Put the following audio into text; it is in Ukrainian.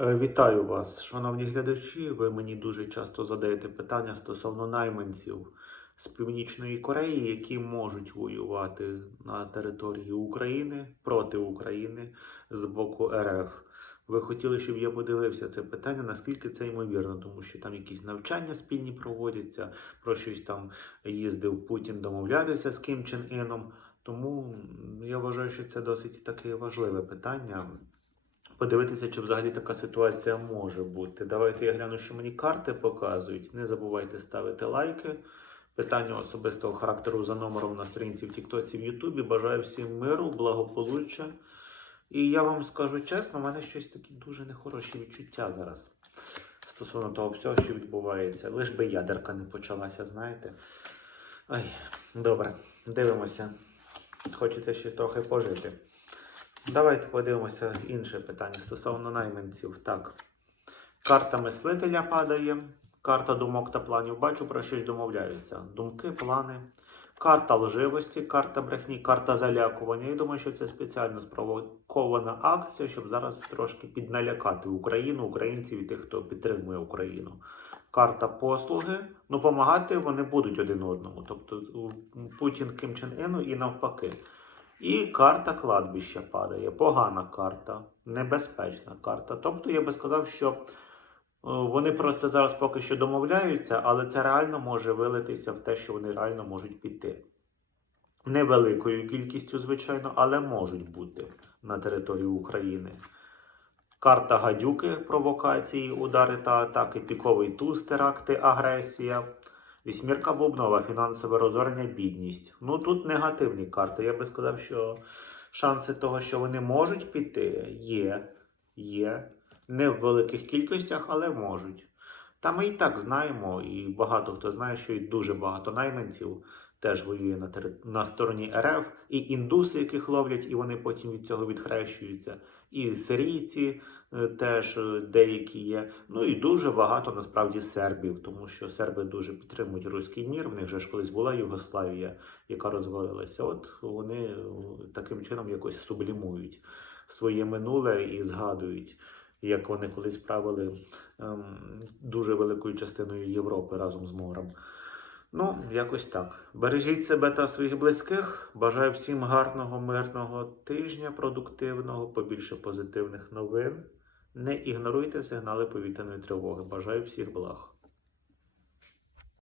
Е, Вітаю вас, шановні глядачі. Ви мені дуже часто задаєте питання стосовно найманців з Північної Кореї, які можуть воювати на території України проти України з боку РФ. Ви хотіли, щоб я подивився це питання, наскільки це ймовірно, тому що там якісь навчання спільні проводяться, про щось там їздив Путін домовлятися з Ким Чен Іном. Тому я вважаю, що це досить таке важливе питання подивитися, чи взагалі така ситуація може бути. Давайте я гляну, що мені карти показують. Не забувайте ставити лайки. Питання особистого характеру за номером на сторінці в Тіктоці в Ютубі. Бажаю всім миру, благополуччя. І я вам скажу чесно, в мене щось такі дуже нехороші відчуття зараз стосовно того всього, що відбувається. Лиш би ядерка не почалася, знаєте. Ой, добре, дивимося. Хочеться ще трохи пожити. Давайте подивимося інше питання стосовно найманців. Так. Карта мислителя падає. Карта думок та планів. Бачу, про щось домовляються. Думки, плани. Карта лживості, карта брехні, карта залякування. Я думаю, що це спеціально спровокована акція, щоб зараз трошки підналякати Україну, українців і тих, хто підтримує Україну. Карта послуги. Ну, помагати вони будуть один одному. Тобто Путін Ким Чен Іну і навпаки. І карта кладбища падає. Погана карта, небезпечна карта. Тобто я би сказав, що е, вони про це зараз поки що домовляються, але це реально може вилитися в те, що вони реально можуть піти. Невеликою кількістю, звичайно, але можуть бути на території України. Карта гадюки, провокації, удари та атаки, піковий туз, теракти, агресія. Вісьмірка Бубнова, фінансове розорення, бідність. Ну тут негативні карти. Я би сказав, що шанси того, що вони можуть піти, є. Є. Не в великих кількостях, але можуть. Та ми і так знаємо, і багато хто знає, що і дуже багато найманців теж воює на, тери... на стороні РФ, і індуси, яких ловлять, і вони потім від цього відхрещуються. І сирійці е, теж е, деякі є. Ну і дуже багато насправді сербів, тому що серби дуже підтримують руський мір. В них же ж колись була Югославія, яка розвалилася. От вони е, таким чином якось сублімують своє минуле і згадують, як вони колись правили ем, дуже великою частиною Європи разом з морем. Ну, якось так. Бережіть себе та своїх близьких. Бажаю всім гарного, мирного тижня, продуктивного, побільше позитивних новин. Не ігноруйте сигнали повітряної тривоги. Бажаю всіх благ.